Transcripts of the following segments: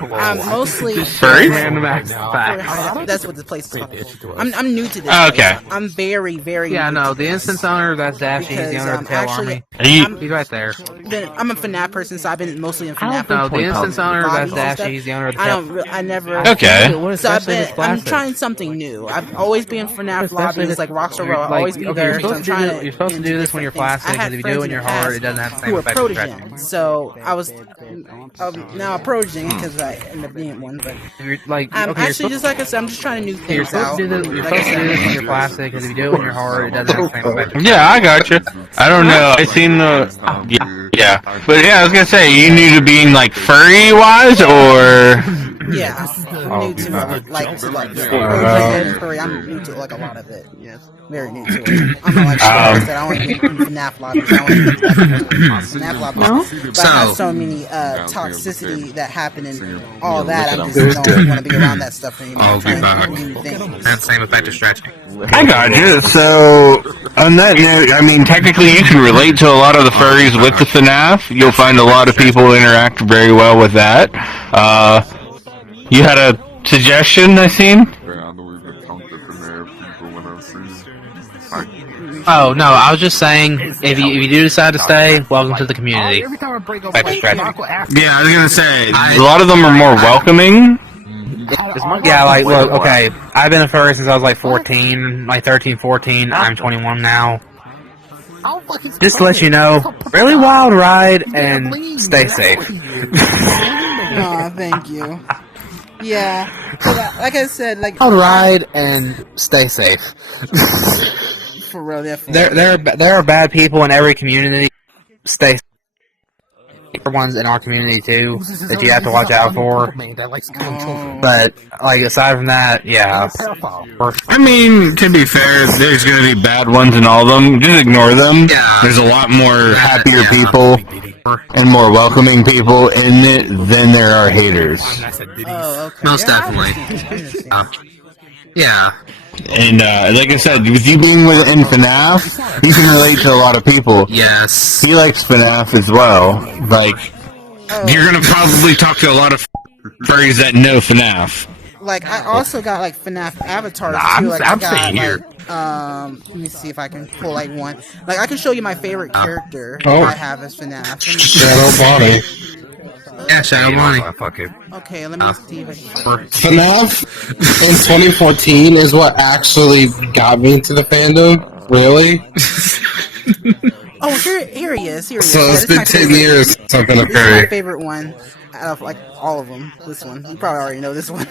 I'm mostly Furry? Random acts of facts. That's what the place is called. I'm new to this. Oh, okay. Place. I'm very Yeah, new no, to the this. instance owner, that's Dashy. He's the Because, owner of the Tail actually, Army. He's right there. I'm a FNAF person, so I've been mostly in FNAF. No, the instance owner, that's lobbies and Dashy. stuff. He's the owner of the Tail. I never. Okay. So I'm trying something new. I've always been FNAF lobbies, like Rockstar Row. I always be there. You're supposed to do this when you're plastic, because if you do it when you're hard, it doesn't have the same effect as stretching. So I'm now a protege because I end up being one. But I'm actually just like I said, I'm just trying new things You're supposed to do this when you're plastic, because if you do it when you're hard, it doesn't have the same effect. Yeah, I gotcha. I don't know. I seen the yeah, but yeah, I was gonna say you need to be in like furry wise or yeah, I'm new to furry. I'm new to like a lot of it. Yes, very new to it. I'm not like I said, I only get in FNAF lobbies. I only get FNAF lobbies, but I have so many toxicity that happen and all that. I just don't want to be around that stuff anymore. I'm trying to do new things. That's the same effect as stretching. I got you. So, on that note, I mean, technically you can relate to a lot of the furries with the FNAF. You'll find a lot of people interact very well with that. You had a suggestion, I seen? Oh, no, I was just saying, if you do decide to stay, welcome to the community. Yeah, I was gonna say, a lot of them are more welcoming. Yeah, like, look, okay, I've been a furry since I was like 14, like 13, 14, I'm 21 now. Just to let you know, really wild ride and stay safe. Aw, thank you. Yeah, like I said, like Wild ride and stay safe. For real, definitely. There are bad people in every community. Stay safe. Ones in our community too that you have to watch out for. But like aside from that, yeah. I mean, to be fair, there's gonna be bad ones in all of them. Just ignore them. Yeah. There's a lot more happier people and more welcoming people in it than there are haters. Oh, okay. Most definitely. Yeah. And like I said, with you being in FNAF, you can relate to a lot of people. Yes. He likes FNAF as well. Like, you're gonna probably talk to a lot of furries that know FNAF. Like, I also got like FNAF avatars too. Like, I'm I got, staying here. let me see if I can pull like one. Like, I can show you my favorite character I have as FNAF. Shadow Bonnie. Yeah, Shadow Bonnie. Okay, let me see if I can. FNAF in 2014 is what actually got me into the fandom. Really? Oh, here he is. Here he is. So it's been 10 years since I've been a This is my furry. favorite one out of like all of them. This one. You probably already know this one.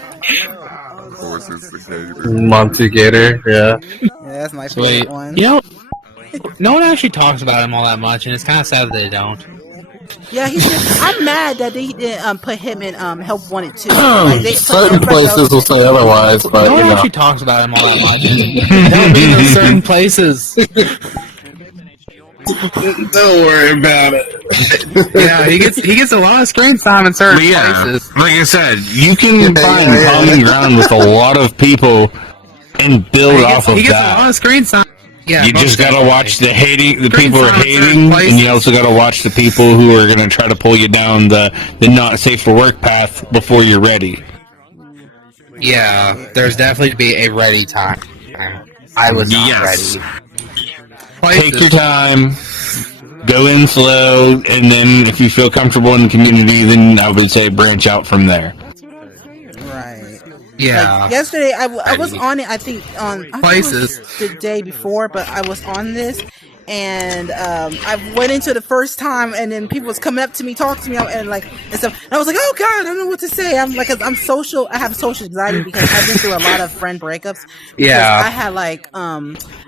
Monty Gator, yeah. Yeah, that's my favorite one. You know, no one actually talks about him all that much, and it's kind of sad that they don't. Yeah, I'm mad that they didn't put him in Help Wanted too. Like, Certain places will say otherwise, but No one you know. actually talks about him all that much. They'll be in certain places. Don't worry about it. Yeah, he gets a lot of screen time in certain places. Like I said, you can find common ground with a lot of people and build off of He gets a that. lot of screen time. Yeah, You just gotta watch the people Screen who are time in certain hating, places. and you also gotta watch the people who are gonna try to pull you down the not safe for work path before you're ready. Yeah, there's definitely to be a ready time. I was not ready. Take your time, go in slow, and then if you feel comfortable in the community, then I would say branch out from there. Right. Yeah. Like, yesterday, I was on it, I think, on Places. the day before, but I was on this, and I went into the first time, and then people was coming up to me, talking to me, and stuff. And I was like, oh God, I don't know what to say. I'm like, I'm social. I have social anxiety because I've been through a lot of friend breakups. Yeah. I had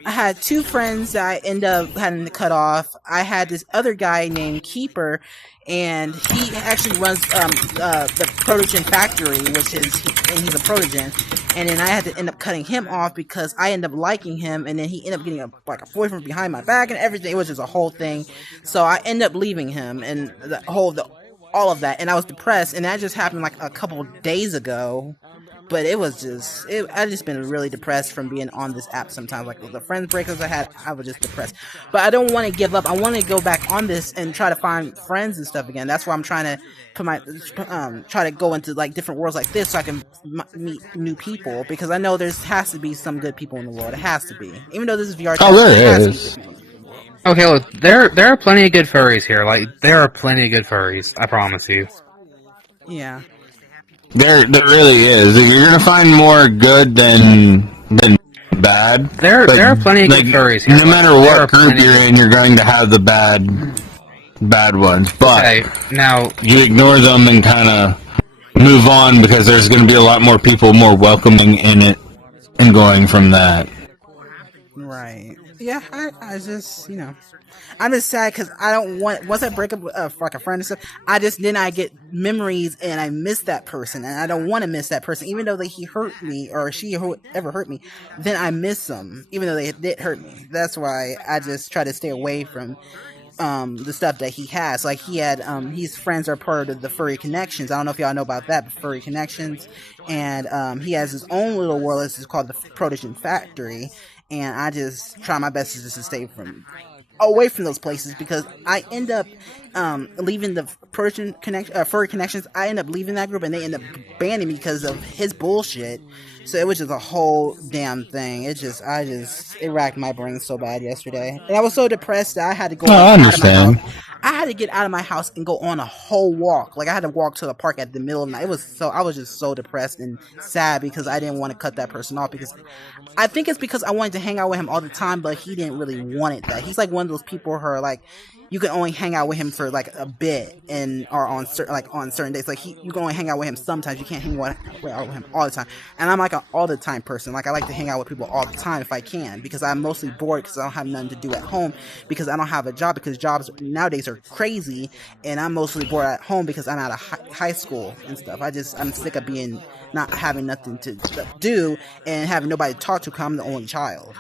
I had two friends that I ended up having to cut off. I had this other guy named Keeper, and he actually runs the Protogen factory, and he's a Protogen. And then I had to end up cutting him off because I ended up liking him, and then he ended up getting a boyfriend behind my back and everything. It was just a whole thing. So I ended up leaving him, and all of that. And I was depressed, and that just happened like a couple days ago. but it was just I just been really depressed from being on this app sometimes. Like the friends breakups I had, I was just depressed. But I don't want to give up. I want to go back on this and try to find friends and stuff again. That's why I'm trying to put my try to go into like different worlds like this so I can meet new people, because I know there has to be some good people in the world. It has to be, even though this is VR. Oh, there is. Okay, look, there are plenty of good furries here. Like, there are plenty of good furries. I promise you. Yeah. There really is. You're gonna find more good than bad. There are plenty of good furries here. No matter what group you're in, you're going to have the bad ones. But okay, now you ignore them and kind of move on, because there's going to be a lot more people more welcoming in it, and going from that. Right. Yeah, I just, I'm just sad because I don't want, once I break up with like a friend and stuff, I get memories and I miss that person, and I don't want to miss that person, even though he hurt me or she ever hurt me, then I miss them, even though they did hurt me. That's why I just try to stay away from the stuff that he has. Like he had his friends are part of the Furry Connections. I don't know if y'all know about that, but Furry Connections, and he has his own little world. This is called the Protogen Factory, and I just try my best to just stay away from those places, because I end up leaving the Furry Connections. I end up leaving that group, and they end up banning me because of his bullshit. So it was just a whole damn thing. It racked my brain so bad yesterday, and I was so depressed that I had to go. I understand. I had to get out of my house and go on a whole walk. Like I had to walk to the park at the middle of the night. I was just so depressed and sad because I didn't want to cut that person off, because I think it's because I wanted to hang out with him all the time, but he didn't really want it. That he's like one of those people who are like, you can only hang out with him for like a bit, or on certain days. Like you can only hang out with him sometimes. You can't hang out with him all the time. And I'm like an all the time person. Like I like to hang out with people all the time if I can, because I'm mostly bored because I don't have nothing to do at home, because I don't have a job, because jobs nowadays are crazy, and I'm mostly bored at home because I'm out of high school and stuff. I'm sick of not having nothing to do and having nobody to talk to because I'm the only child,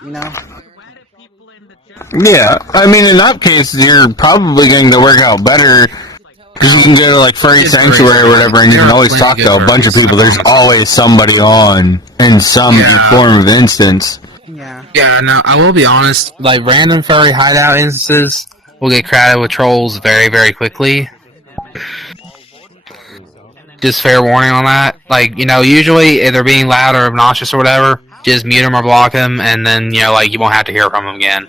Yeah, I mean, in that case, you're probably going to work out better, because you can go to like Furry Sanctuary or whatever, and you can always talk to a bunch of people. There's always somebody on in some form of instance. Yeah. Yeah, no, I will be honest, like, random furry hideout instances will get crowded with trolls very, very quickly. Just fair warning on that. Like, usually if they're being loud or obnoxious or whatever, just mute them or block them, and then, you won't have to hear from them again.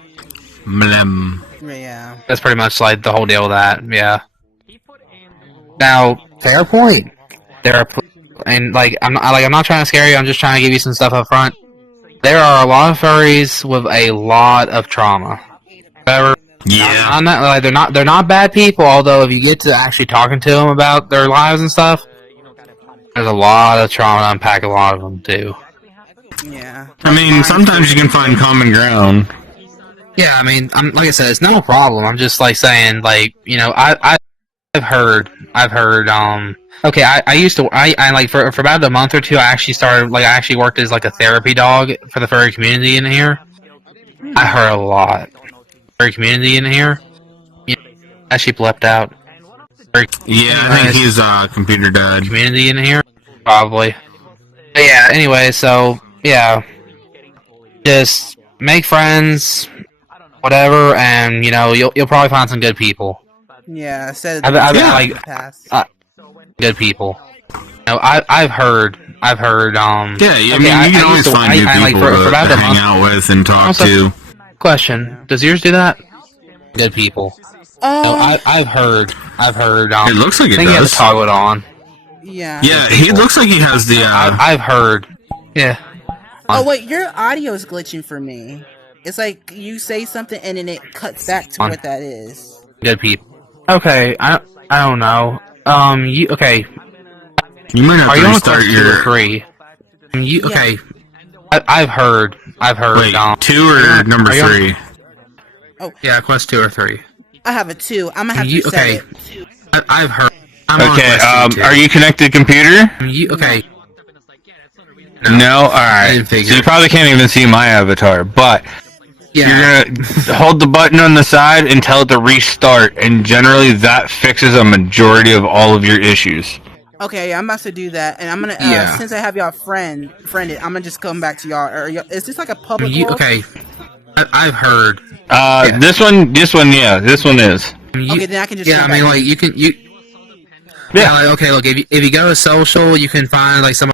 Yeah. That's pretty much, like, the whole deal with that, yeah. Now, fair point. And, like, I'm not trying to scare you, I'm just trying to give you some stuff up front. There are a lot of furries with a lot of trauma. However, they're not bad people. Although if you get to actually talking to them about their lives and stuff, there's a lot of trauma to unpack. A lot of them too. Yeah. I mean, sometimes you can find common ground. Yeah, I mean, like I said, it's no problem. I'm just like saying, like, I've heard. Okay, I used to, I like, for about a month or two, I actually worked as, like, a therapy dog for the furry community in here. I heard a lot. Furry community in here. Actually bleeped out. Yeah, I think he's computer dad. Community in here? Probably. But yeah, anyway, so, yeah. Just make friends, whatever, and, you'll probably find some good people. Yeah, I said good people. I've heard. Yeah, I mean, you can always find new people to hang out with and talk to. Question: does yours do that? Good people. I've heard. It looks like it does. You have to toggle it on. Yeah. Yeah, he looks like he has the. I've heard. Yeah. Oh wait, your audio is glitching for me. It's like you say something and then it cuts back to what that is. Good people. Okay, I don't know. Okay. You might have to restart your 3. Okay. I've heard. Wait, 2 or number 3? Oh. Yeah, quest 2 or 3. I have a 2. I'm gonna have to set it. I've heard. Are you connected to computer? Okay. No? Alright. So you probably can't even see my avatar, but you're gonna hold the button on the side and tell it to restart, and generally that fixes a majority of all of your issues. Okay, yeah, I'm about to do that, and I'm gonna Yeah. since I have y'all friended, I'm gonna just come back to y'all. Is this like a public world? Okay, I've heard. This one, yeah, this one is. Okay, then I can just Yeah, jump I mean, back like in. you can. Yeah, like, okay. Look, if you go to social, you can find like some